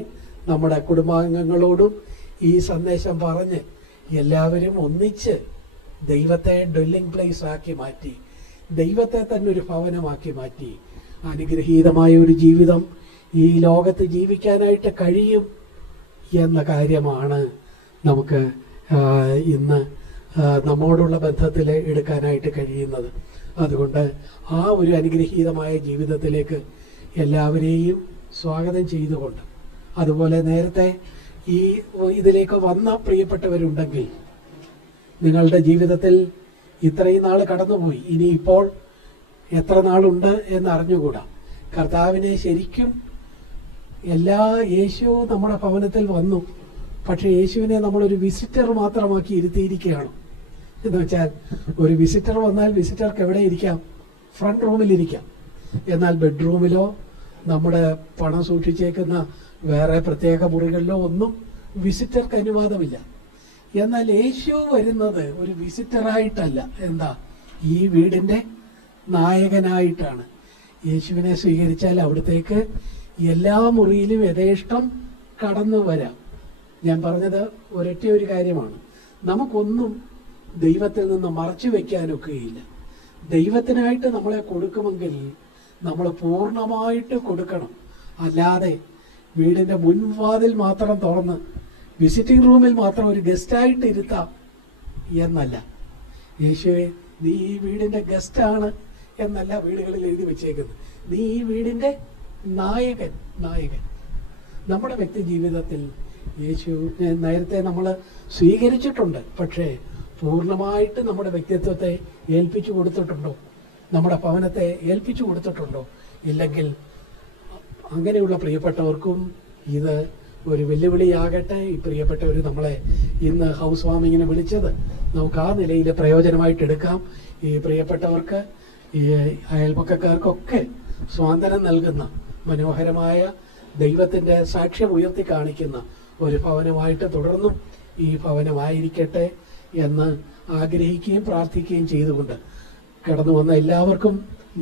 നമ്മുടെ കുടുംബാംഗങ്ങളോടും ഈ സന്ദേശം പറഞ്ഞ് എല്ലാവരും ഒന്നിച്ച് ദൈവത്തെ ഡ്വെല്ലിംഗ് പ്ലേസ് ആക്കി മാറ്റി, ദൈവത്തെ തന്നെ ഒരു ഭവനമാക്കി മാറ്റി അനുഗ്രഹീതമായ ഒരു ജീവിതം ഈ ലോകത്ത് ജീവിക്കാനായിട്ട് കഴിയും എന്ന കാര്യമാണ് നമുക്ക് ഇന്ന് നമ്മോടുള്ള ബന്ധത്തിൽ എടുക്കാനായിട്ട് കഴിയുന്നത്. അതുകൊണ്ട് ആ ഒരു അനുഗ്രഹീതമായ ജീവിതത്തിലേക്ക് എല്ലാവരെയും സ്വാഗതം ചെയ്തുകൊണ്ട്, അതുപോലെ നേരത്തെ ഈ ഇതിലേക്ക് വന്ന പ്രിയപ്പെട്ടവരുണ്ടെങ്കിൽ നിങ്ങളുടെ ജീവിതത്തിൽ ഇത്രയും നാൾ കടന്നുപോയി, ഇനിയിപ്പോൾ എത്ര നാളുണ്ട് എന്ന് അറിഞ്ഞുകൂടാ. കർത്താവിനെ ശരിക്കും യേശു നമ്മുടെ ഭവനത്തിൽ വന്നു, പക്ഷെ യേശുവിനെ നമ്മളൊരു വിസിറ്റർ മാത്രമാക്കി ഇരുത്തിയിരിക്കുകയാണ്. എന്ന് വെച്ചാൽ ഒരു വിസിറ്റർ വന്നാൽ വിസിറ്റർക്ക് എവിടെ ഇരിക്കാം? ഫ്രണ്ട് റൂമിലിരിക്കാം. എന്നാൽ ബെഡ്റൂമിലോ നമ്മുടെ പണം സൂക്ഷിച്ചേക്കുന്ന വേറെ പ്രത്യേക മുറികളിലോ ഒന്നും വിസിറ്റർക്ക് അനുവാദമില്ല. എന്നാൽ യേശു വരുന്നത് ഒരു വിസിറ്ററായിട്ടല്ല, എന്താ, ഈ വീടിൻ്റെ നായകനായിട്ടാണ്. യേശുവിനെ സ്വീകരിച്ചാൽ അവിടത്തേക്ക് എല്ലാ മുറിയിലും യഥേഷ്ടം കടന്നു വരാം. ഞാൻ പറഞ്ഞത് ഒരൊറ്റ ഒരു കാര്യമാണ്, നമുക്കൊന്നും ദൈവത്തിൽ നിന്ന് മറച്ചു വയ്ക്കാനൊക്കെയില്ല. ദൈവത്തിനായിട്ട് നമ്മളെ കൊടുക്കുമെങ്കിൽ നമ്മൾ പൂർണ്ണമായിട്ട് കൊടുക്കണം. അല്ലാതെ വീടിൻ്റെ മുൻവാതിൽ മാത്രം തുറന്ന് വിസിറ്റിംഗ് റൂമിൽ മാത്രം ഒരു ഗസ്റ്റായിട്ട് ഇരുത്താം എന്നല്ല. യേശുവേ, നീ ഈ വീടിൻ്റെ ഗസ്റ്റാണ് എന്നല്ല വീടുകളിൽ എഴുതി വെച്ചേക്കുന്നത്. നീ ഈ വീടിൻ്റെ നായകൻ. നമ്മുടെ വ്യക്തി ജീവിതത്തിൽ യേശു നേരത്തെ നമ്മൾ സ്വീകരിച്ചിട്ടുണ്ട്, പക്ഷേ പൂർണ്ണമായിട്ട് നമ്മുടെ വ്യക്തിത്വത്തെ ഏൽപ്പിച്ചു കൊടുത്തിട്ടുണ്ടോ? നമ്മുടെ ഭവനത്തെ ഏൽപ്പിച്ചു കൊടുത്തിട്ടുണ്ടോ? ഇല്ലെങ്കിൽ അങ്ങനെയുള്ള പ്രിയപ്പെട്ടവർക്കും ഇത് ഒരു വെല്ലുവിളിയാകട്ടെ. ഈ പ്രിയപ്പെട്ടവർ നമ്മളെ ഇന്ന് ഹൗസ് വാമിങ്ങിന് വിളിച്ചത് നമുക്ക് ആ നിലയിൽ പ്രയോജനമായിട്ടെടുക്കാം. ഈ പ്രിയപ്പെട്ടവർക്ക്, ഈ അയൽപക്കക്കാർക്കൊക്കെ സ്വാതന്ത്ര്യം നൽകുന്ന മനോഹരമായ ദൈവത്തിൻ്റെ സാക്ഷ്യം ഉയർത്തി കാണിക്കുന്ന ഒരു ഭവനമായിട്ട് തുടർന്നും ഈ ഭവനമായിരിക്കട്ടെ എന്ന് ആഗ്രഹിക്കുകയും പ്രാർത്ഥിക്കുകയും ചെയ്തുകൊണ്ട് കടന്നു വന്ന എല്ലാവർക്കും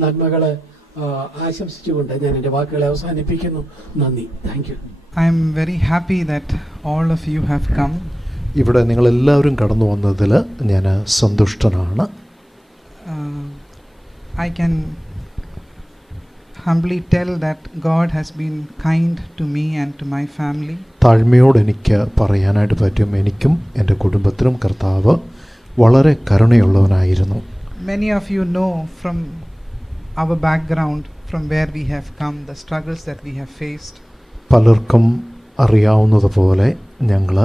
നന്മകൾ ആശംസിച്ചുകൊണ്ട് ഞാൻ എൻ്റെ വാക്കുകളെ അവസാനിപ്പിക്കുന്നു. നന്ദി. Thank you. I am very happy that all of you have come. ഇവിടെ നിങ്ങളെല്ലാവരും കടന്നു വന്നതിൽ ഞാൻ സന്തുഷ്ടനാണ്. I can humbly tell that God has been kind to me and to my family. താഴ്മയോട് എനിക്ക് പറയാനായിട്ട് പറ്റും, എനിക്കും എൻ്റെ കുടുംബത്തിനും കർത്താവ് വളരെ കരുണയുള്ളവനായിരുന്നു. Many of you know from our background, from where we have come, the struggles that we have faced. പലർക്കും അറിയാവുന്നതുപോലെ ഞങ്ങൾ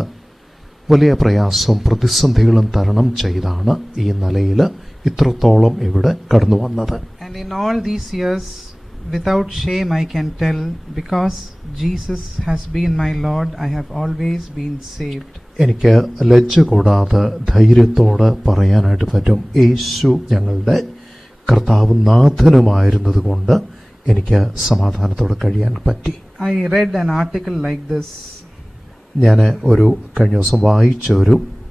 വലിയ പ്രയാസവും പ്രതിസന്ധികളും തരണം ചെയ്താണ് ഈ നിലയിൽ ഇത്രത്തോളം ഇവിടെ കടന്നു വന്നത്. And in all these years, without shame I can tell, because Jesus has been my Lord, I have always been saved. എനിക്ക് ലജ്ജ കൂടാതെ ധൈര്യത്തോടെ പറയാനായിട്ട് പറ്റും, യേശു ഞങ്ങളുടെ കർത്താവ് നാഥനുമായിരുന്നത് കൊണ്ട് എനിക്ക് സമാധാനത്തോടെ കഴിയാൻ പറ്റി. I read an article like this. ഞാൻ കഴിഞ്ഞ ദിവസം വായിച്ച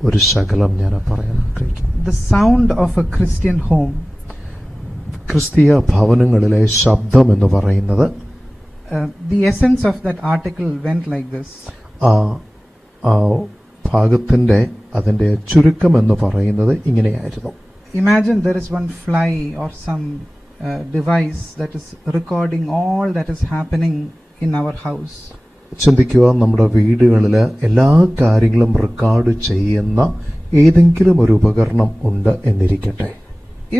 ഒരു ശകലം ഞാൻ പറയാൻ ആഗ്രഹിക്കുന്നു. The sound of a Christian home. ക്രിസ്തീയ ഭവനങ്ങളിലെ ശബ്ദം എന്ന് പറയുന്നത്, the essence of that article went like this. ആ ഭാഗത്തിൻ്റെ അതിൻ്റെ ചുരുക്കം എന്ന് പറയുന്നത് ഇങ്ങനെയായിരുന്നു. Imagine there is one fly or some device that is recording all that is happening in our house. ചിന്തിക്കുക, നമ്മുടെ വീടുകളിൽ എല്ലാ കാര്യങ്ങളും റെക്കോർഡ് ചെയ്യുന്ന ഏതെങ്കിലും ഒരു ഉപകരണം ഉണ്ട് എന്നിരിക്കട്ടെ.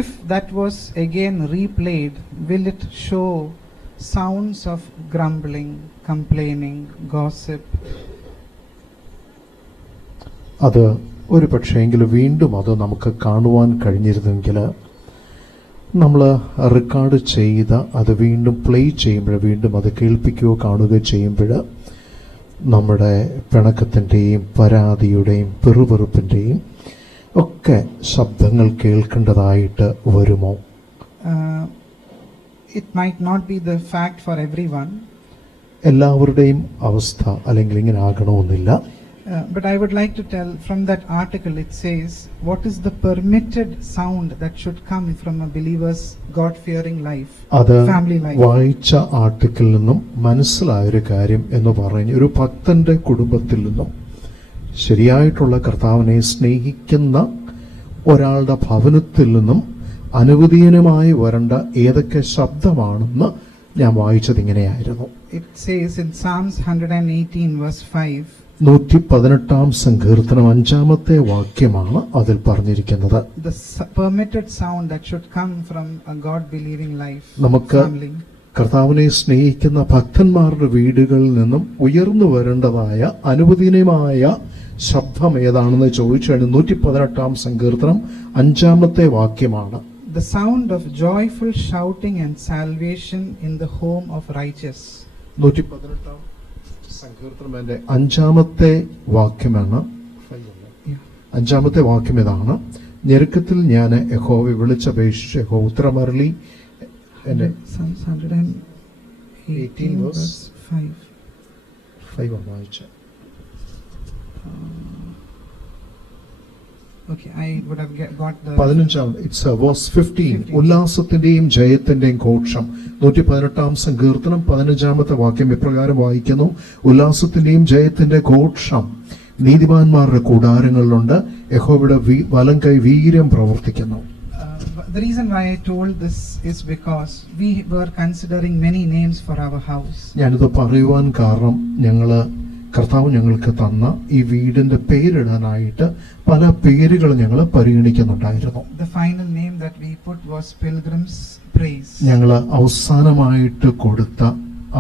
If that was again replayed, will it show sounds of grumbling, complaining, gossip? അത് ഒരു പക്ഷേങ്കിലും വീണ്ടും അത് നമുക്ക് കാണുവാൻ കഴിഞ്ഞിരുന്നെങ്കിൽ, നമ്മൾ റെക്കോർഡ് ചെയ്ത അത് വീണ്ടും പ്ലേ ചെയ്യുമ്പോൾ, വീണ്ടും അത് കേൾപ്പിക്കുകയോ കാണുകയോ ചെയ്യുമ്പോൾ നമ്മുടെ പിണക്കത്തിൻ്റെയും പരാതിയുടെയും പെറുപെറുപ്പിൻ്റെയും ഒക്കെ ശബ്ദങ്ങൾ കേൾക്കേണ്ടതായിട്ട് വരുമോ? It might not be the fact for everyone. എല്ലാവരുടെയും അവസ്ഥ അല്ലെങ്കിൽ ഇങ്ങനെ ആകണമെന്നില്ല. But I would like to tell from that article, it says, what is the permitted sound that should come from a believer's God-fearing life, അത് family life? വായിച്ച ആർട്ടിക്കിളിൽ നിന്നും മനസ്സിലായൊരു കാര്യം എന്ന് പറഞ്ഞ് ഒരു ഭക്തന്റെ കുടുംബത്തിൽ നിന്നും ശരിയായിട്ടുള്ള കർത്താവിനെ സ്നേഹിക്കുന്ന ഒരാളുടെ ഭവനത്തിൽ നിന്നും അനുവദനീയമായി വരേണ്ട ഏതൊക്കെ ശബ്ദമാണെന്ന് ഞാൻ വായിച്ചത് ഇങ്ങനെയായിരുന്നു. It says in Psalms 118 verse 5, 118 സങ്കീർത്തനം 5-ാമത്തെ വാക്യമാണ് അതിൽ പറഞ്ഞിരിക്കുന്നത്. the permitted sound that should come from a God-believing life, നമുക്ക് family. കർത്താവിനെ സ്നേഹിക്കുന്ന ഭക്തന്മാരുടെ വീടുകളിൽ നിന്നും ഉയർന്നു വരേണ്ടതായ അനുവദനീയമായ ശബ്ദം ഏതാണെന്ന് ചോദിച്ചു കഴിഞ്ഞാൽ 118 സങ്കീർത്തനം 5-ാമത്തെ വാക്യമാണ്. The sound of joyful shouting and salvation in the home of righteous. 118 സങ്കീർത്തനം 5-ാമത്തെ വാക്യമാണ്. 5-ാമത്തെ വാക്യം ഇതാണ്: ഞെരുക്കത്തിൽ ഞാൻ യഹോവയെ വിളിച്ചപേക്ഷിച്ച് യഹോവ ഉത്തരമരുളി. Psalms 118 verse 5 വായിച്ച. Okay, I would have got the 15 it's verse 15. ഉല്ലാസത്തിന്റെയും ജയത്തിന്റെയും ഘോഷം. 118 സങ്കീർത്തനം 15-ാമത്തെ വാക്യം ഇപ്രകാരം വായിക്കുന്നു: ഉല്ലാസത്തിന്റെയും ജയത്തിന്റെ ഘോഷം നീതിമാന്മാരുടെ കൂടാരങ്ങളിലുണ്ട്, യഹോവയുടെ വലം കൈ വീര്യം പ്രവർത്തിക്കുന്നു. The reason why I told this is because we were considering many names for our house. ഞാനിത് പറയുവാൻ കാരണം കർത്താവ് ഞങ്ങൾക്ക് തന്ന ഈ വീടിന്റെ പേരിടാനായിട്ട് പല പേരുകൾ ഞങ്ങൾ പരിഗണിക്കുന്നുണ്ടായിരുന്നു. The final name that we put was Pilgrim's Praise. ഞങ്ങൾ അവസാനമായിട്ട് കൊടുത്ത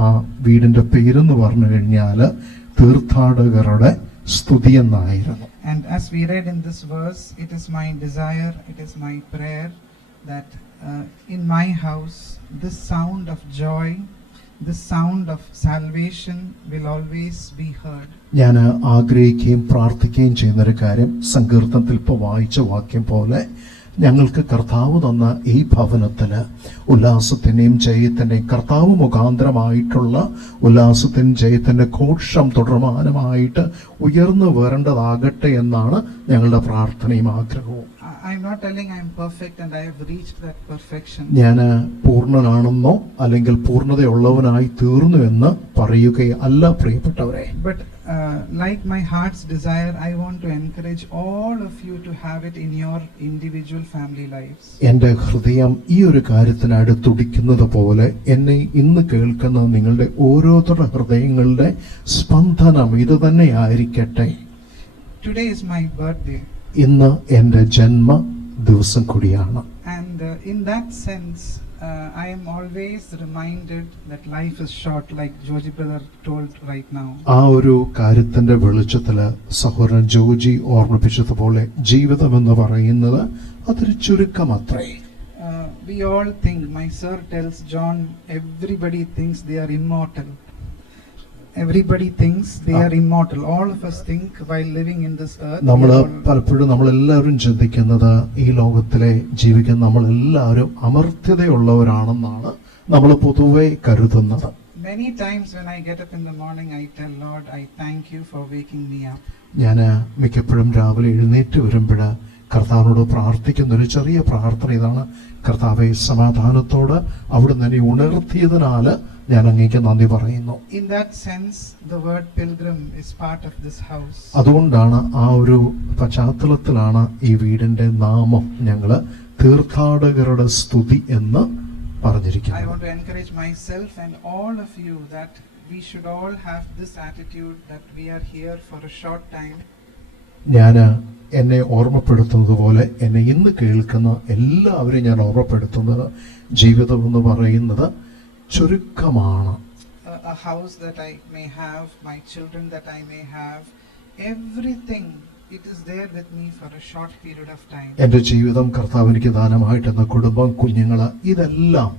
ആ വീടിന്റെ പേരെന്ന് പറഞ്ഞു കഴിഞ്ഞാൽ തീർത്ഥാടകരുടെ സ്തുതി എന്നായിരുന്നു. And as we read in this verse, it is my desire, it is my prayer that in my house this sound of joy, this sound of salvation will always be heard. ഞാൻ ആഗ്രഹിക്കുകയും പ്രാർത്ഥിക്കുകയും ചെയ്യുന്നൊരു കാര്യം സങ്കീർത്തനത്തിൽ ഇപ്പോൾ വായിച്ച വാക്യം പോലെ ഞങ്ങൾക്ക് കർത്താവ് തന്ന ഈ ഭവനത്തില് ഉല്ലാസത്തിന്റെയും ജയത്തിന്റെയും കർത്താവ് മുഖാന്തരമായിട്ടുള്ള ഉല്ലാസത്തിന്റെയും ജയത്തിന്റെ ഘോഷം തുടർമാനമായിട്ട് ഉയർന്നു വരേണ്ടതാകട്ടെ എന്നാണ് ഞങ്ങളുടെ പ്രാർത്ഥനയും ആഗ്രഹവും. I'm not telling I'm perfect and I have reached that perfection. ഞാൻ പൂർണ്ണനാണെന്നോ അല്ലെങ്കിൽ പൂർണ്ണതയുള്ളവനായി തീർന്നു എന്ന് പറയുകയല്ല പ്രിയപ്പെട്ടവരെ. But like my heart's desire, I want to encourage all of you to have it in your individual family lives. എന്റെ ഹൃദയം ഈ ഒരു കാര്യത്തിനായിട്ട് തുടിക്കുന്നത് പോലെ എന്നെ ഇന്ന് കേൾക്കുന്ന നിങ്ങളുടെ ഓരോരുത്തരുടെ ഹൃദയങ്ങളുടെ സ്പന്ദനം ഇത് തന്നെയായിരിക്കട്ടെ. Today is my birthday. ഇന്ന് എന്റെ ജന്മ ദിവസം കൂടിയാണ്. And in that sense, I am always reminded that life is short, like Joji brother told right now. ആ ഒരു കാര്യത്തിന്റെ വെളിച്ചത്തില് സഹോദരൻ ജോജി ഓർമ്മിപ്പിച്ചതുപോലെ ജീവിതം എന്ന് പറയുന്നത് അതൊരു ചുരുക്കമത്രേ. We all think, my sir tells John, everybody thinks they are immortal. Everybody thinks they are immortal. All of us think while living in this earth. പലപ്പോഴും നമ്മളെല്ലാവരും ചിന്തിക്കുന്നത് ഈ ലോകത്തിലെ ജീവിക്കുന്ന നമ്മളെല്ലാവരും അമർത്യതയുള്ളവരാണെന്നാണ് നമ്മൾ പൊതുവെ കരുതുന്നത്. Many times when I get up in the morning, I tell Lord, I thank you for waking me up. ഞാൻ മിക്കപ്പോഴും രാവിലെ എഴുന്നേറ്റ് വരുമ്പോൾ കർത്താവിനോട് പ്രാർത്ഥിക്കുന്ന ഒരു ചെറിയ പ്രാർത്ഥന ഇതാണ്: കർത്താവെ, സമാധാനത്തോട് അവിടുന്ന് എന്നെ ഉണർത്തിയതിനാല് ഞാൻ അങ്ങേക്ക് നന്ദി പറയുന്നു. In that sense, the word pilgrim is part of this house. അതുകൊണ്ടാണ് ആ ഒരു പശ്ചാത്തലത്തിലാണ് ഈ വീടിന്റെ നാമം ഞങ്ങള് തീർത്ഥാടകരുടെ സ്തുതി എന്ന് പറഞ്ഞിരിക്കുന്നത്. I want to encourage myself and all of you that we should all have this attitude that we are here for a short time. ഞാൻ എന്നെ ഓർമ്മപ്പെടുത്തുന്നത് പോലെ എന്നെ ഇന്ന് കേൾക്കുന്ന എല്ലാവരെയും ഞാൻ ഓർമ്മപ്പെടുത്തുന്നത് ജീവിതം എന്ന് പറയുന്നത് ചുരുക്കമാണ്. A house that I may have, my children that I may have, everything, it is there with me for a short period of time. എന്റെ ജീവിതം കർത്താവ് എനിക്ക് ദാനമായിട്ട് എന്ന കുടുംബം, കുഞ്ഞുങ്ങള്, ഇതെല്ലാം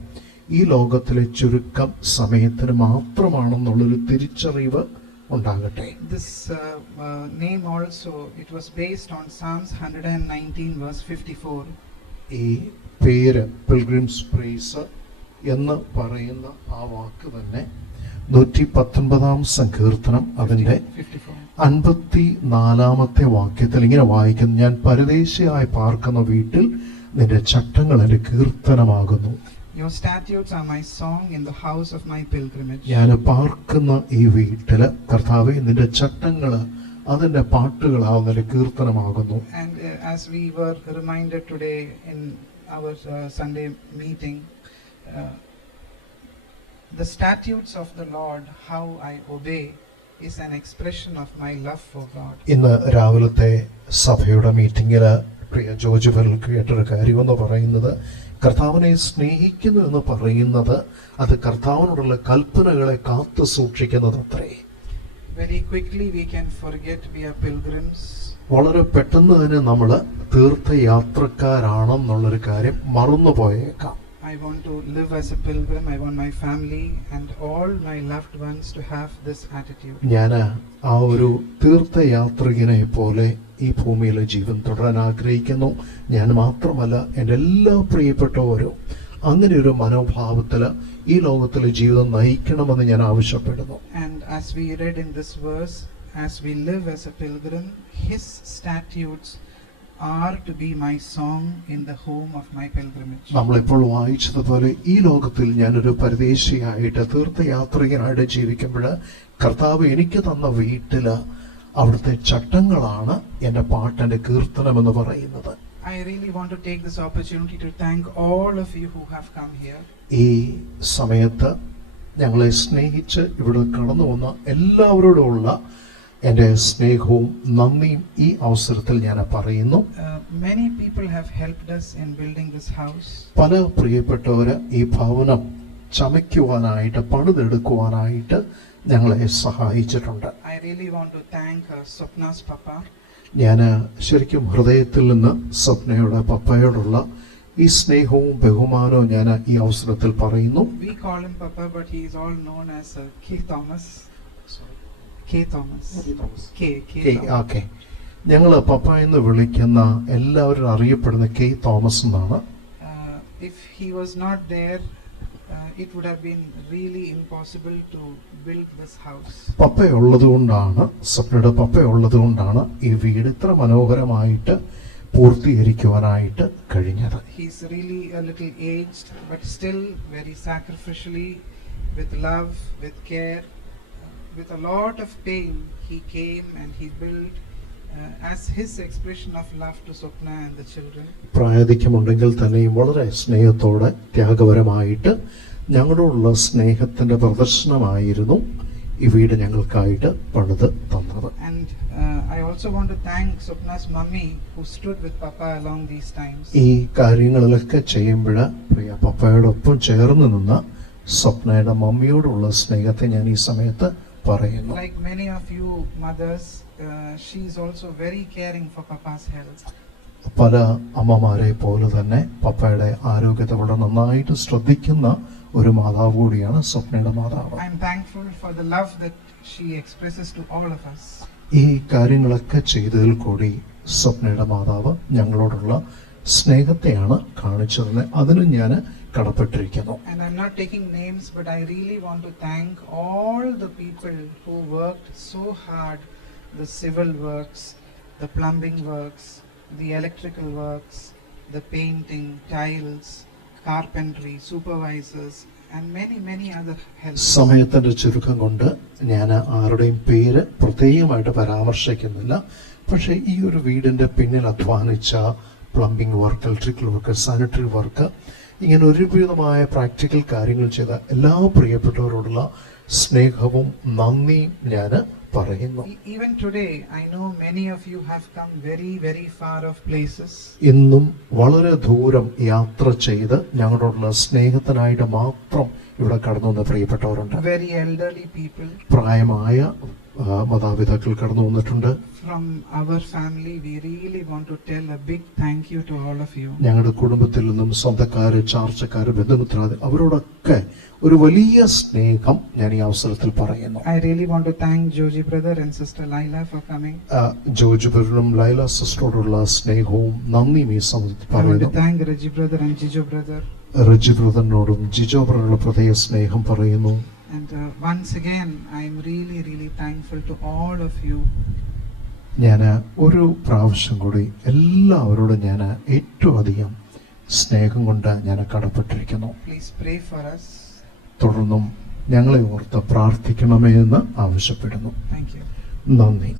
ഈ ലോകത്തിലെ ചുരുക്കം സമയത്തിന് മാത്രമാണെന്നുള്ളൊരു തിരിച്ചറിവ് ഉണ്ടാകട്ടെ. This name also, it was based on Psalms 119 verse 54. ഈ പേര് പിൽഗ്രിംസ് പ്രൈസ് എന്ന് പറയുന്ന ആ വാക്ക് തന്നെ 119 സങ്കീർത്തനം അതിന്റെ 54. 54 വാക്യത്തിൽ ഇങ്ങനെ വായിക്കുന്നു, ഞാൻ പരദേശിയായി പാർക്കുന്ന വീട്ടിൽ നിന്റെ ചട്ടങ്ങൾ എന്റെ കീർത്തനമാകുന്നു. Your statutes are my song in the house of my pilgrimage. ഞാൻ പാർക്കുന്ന ഈ വീട്ടില് കർത്താവേ നിന്റെ ചട്ടങ്ങള് അതിന്റെ പാട്ടുകളാവുന്ന എന്റെ കീർത്തനമാകുന്നു. And as we were reminded today in our Sunday meeting, the statutes of the Lord, how I obey, is an expression of my love for God. ഇന്ന് രാവിലത്തെ സഭയുടെ മീറ്റിംഗില് പ്രിയ ജോർജ് ഫെൽ കേട്ടൊരു കാര്യമെന്ന് പറയുന്നത്, കർത്താവിനെ സ്നേഹിക്കുന്നു എന്ന് പറയുന്നത് അത് കർത്താവിനോടുള്ള കൽപ്പനകളെ കാത്തു സൂക്ഷിക്കുന്നതത്രേ. Very quickly we can forget we are pilgrims. വളരെ പെട്ടെന്ന് തന്നെ നമ്മൾ തീർത്ഥയാത്രക്കാരാണെന്നുള്ളൊരു കാര്യം മറന്നുപോയേക്കാം. I want to live as a pilgrim. I want my family and all my loved ones to have this attitude. ഞാൻ ആ ഒരു തീർത്ഥയാത്രികനെ പോലെ ഈ ഭൂമിയിലെ ജീവൻ തുടരാൻ ആഗ്രഹിക്കുന്നു. ഞാൻ മാത്രമല്ല, എൻ്റെ എല്ലാ പ്രിയപ്പെട്ടവരും അങ്ങനെ ഒരു മനോഭാവത്തില് ഈ ലോകത്തിലെ ജീവിതം നയിക്കണമെന്ന് ഞാൻ ആവശ്യപ്പെടുന്നു. And as we read in this verse, as we live as a pilgrim, his statutes are to be my song in the home of my pilgrimage. നമ്മളിപ്പോൾ വായിച്ചതുപോലെ ഈ ലോകത്തിൽ ഞാനൊരു പരദേശിയായിട്ട് തീർത്ഥയാത്രികനായിട്ട് ജീവിക്കുമ്പോൾ കർത്താവ് എനിക്ക് തന്ന വീട്ടില് അവിടുത്തെ ചട്ടങ്ങളാണ് എൻ്റെ പാട്ടിന്റെ കീർത്തനം എന്ന് പറയുന്നത്. I really want to take this opportunity to thank all of you who have come here. ഈ സമയത്ത് ഞങ്ങളെ സ്നേഹിച്ച് ഇവിടെ കടന്നു വന്ന എല്ലാവരോടുമുള്ള എൻ്റെ സ്നേഹവും നന്ദിയും ഈ അവസരത്തിൽ ഞാൻ പറയുന്നു. Many people have helped us in building this house. പല പ്രിയപ്പെട്ടവര് ഈ ഭവനം ചമയ്ക്കുവാനായിട്ട് പണിതെടുക്കുവാനായിട്ട് ഞങ്ങളെ സഹായിച്ചിട്ടുണ്ട്. I really want to thank Swapna's papa. ഞാൻ ശരിക്കും ഹൃദയത്തിൽ നിന്ന് സ്വപ്നയുടെ പപ്പയോടുള്ള ഈ സ്നേഹവും ബഹുമാനവും ഞാൻ ഈ അവസരത്തിൽ പറയുന്നു. We call him Papa, but he is all known as K. Thomas. K. Thomas. Okay, ഞങ്ങൾ പപ്പ എന്ന് വിളിക്കുന്ന എല്ലാവരും അറിയപ്പെടുന്ന കെ തോമസ് എന്നാണ്. If he was not there, it would have been really impossible to build this house. പപ്പയുള്ളത് കൊണ്ടാണ്, സ്വപ്നയുടെ പപ്പയുള്ളത് കൊണ്ടാണ് ഈ വീട് ഇത്ര മനോഹരമായിട്ട് പൂർത്തീകരിക്കുവാനായിട്ട് കഴിഞ്ഞത്. He's really a little aged, but still very sacrificially, with love, with care, with a lot of pain, he came and he built as his expression of love to Swapna and the children. പ്രായാധിക്യമുണ്ടെങ്കിൽ തന്നെയും വളരെ സ്നേഹത്തോടെ ത്യാഗപരമായിട്ട് ഞങ്ങളോടുള്ള സ്നേഹത്തിന്റെ പ്രദർശനമായിരുന്നു ഈ വീട് ഞങ്ങൾക്കായിട്ട് പണിത് തന്നത്. And I also want to thank Swapna's mummy who stood with Papa along these times. ഈ കാര്യങ്ങളിലൊക്കെ ചെയ്യുമ്പോൾ പ്രിയ പപ്പയോടൊപ്പം ചേർന്ന് നിന്ന സ്വപ്നയുടെ മമ്മിയോടുള്ള സ്നേഹത്തെ ഞാൻ ഈ സമയത്ത് പറയുന്നു. Like many of you mothers, she is also very caring for Papa's health. പല അമ്മമാരെ പോലെ തന്നെ പപ്പയുടെ ആരോഗ്യത്തെ വളരെ നന്നായിട്ട് ശ്രദ്ധിക്കുന്ന ഒരു മാതാവ് കൂടിയാണ് സ്വപ്നയുടെ മാതാവ്. I am thankful for the love that she expresses to all of us. ഈ കാര്യങ്ങളൊക്കെ ചെയ്തതിൽ കൂടി സ്വപ്നയുടെ മാതാവ് ഞങ്ങളോടുള്ള സ്നേഹത്തെയാണ് കാണിച്ചതെന്ന് അതിനും ഞാൻ കടപ്പെട്ടിരിക്കുന്നു. And I'm not taking names, but I really want to thank all the people who worked so hard, the civil works, the plumbing works, the electrical works, the painting, tiles, carpentry, supervisors, and many other helpers. സമയത്തിന്റെ ചുരുക്കം കൊണ്ട് ഞാൻ ആരുടെയും പേര് പ്രത്യേകമായിട്ട് പരാമർശിക്കുന്നില്ല. പക്ഷെ ഈ ഒരു വീടിന്റെ പിന്നിൽ അധ്വാനിച്ച plumbing work, electrical work, sanitary work, ഇങ്ങനെ ഒരുവിധമായ പ്രാക്ടിക്കൽ കാര്യങ്ങൾ ചെയ്ത എല്ലാ പ്രിയപ്പെട്ടവരോടുള്ള സ്നേഹവും നന്ദിയും ഞാൻ പറയുന്നു. Even today, I know many of you have come very far of places. ഇന്നും വളരെ ദൂരം യാത്ര ചെയ്ത് ഞങ്ങളോടുള്ള സ്നേഹത്തിനായിട്ട് മാത്രം ഇവിടെ കടന്നു വന്ന പ്രിയപ്പെട്ടവരുണ്ട്. Very elderly people. പ്രായമായ മാതാപിതാക്കൾ കടന്നു വന്നിട്ടുണ്ട്. From our family, we really want to tell a big thank you to all of you. ഞങ്ങളുടെ കുടുംബത്തിൽ നിന്നും സ്വന്തക്കാര്, ചാർച്ചക്കാര്, ബന്ധുമിത്രാദി അവരോടൊക്കെ ഒരു വലിയ സ്നേഹം ഞാൻ ഈ അവസരത്തിൽ പറയുന്നു. I really want to thank Joji brother and sister Laila for coming. George ബ്രദറും ലൈല സിസ്റ്ററോടുള്ള സ്നേഹവും നന്ദിയും ഈ സമയത്ത് I want പറയുന്നു. to thank Reggie brother and Jijo brother. Reji ബ്രദറിനോടും Jijo ബ്രദറിനുള്ള പ്രത്യേക സ്നേഹം പറയുന്നു. And once again, I am really, really thankful to all of you. ഞാൻ ഒരു പ്രാവശ്യം കൂടി എല്ലാവരോടും ഞാൻ ഏറ്റവും അധികം സ്നേഹം കൊണ്ട് ഞാൻ കടപ്പെട്ടിരിക്കുന്നു. Please pray for us. തുടർന്നും ഞങ്ങളെ ഓർത്ത് പ്രാർത്ഥിക്കണമേ എന്ന് ആവശ്യപ്പെടുന്നു. Thank you. നന്ദി.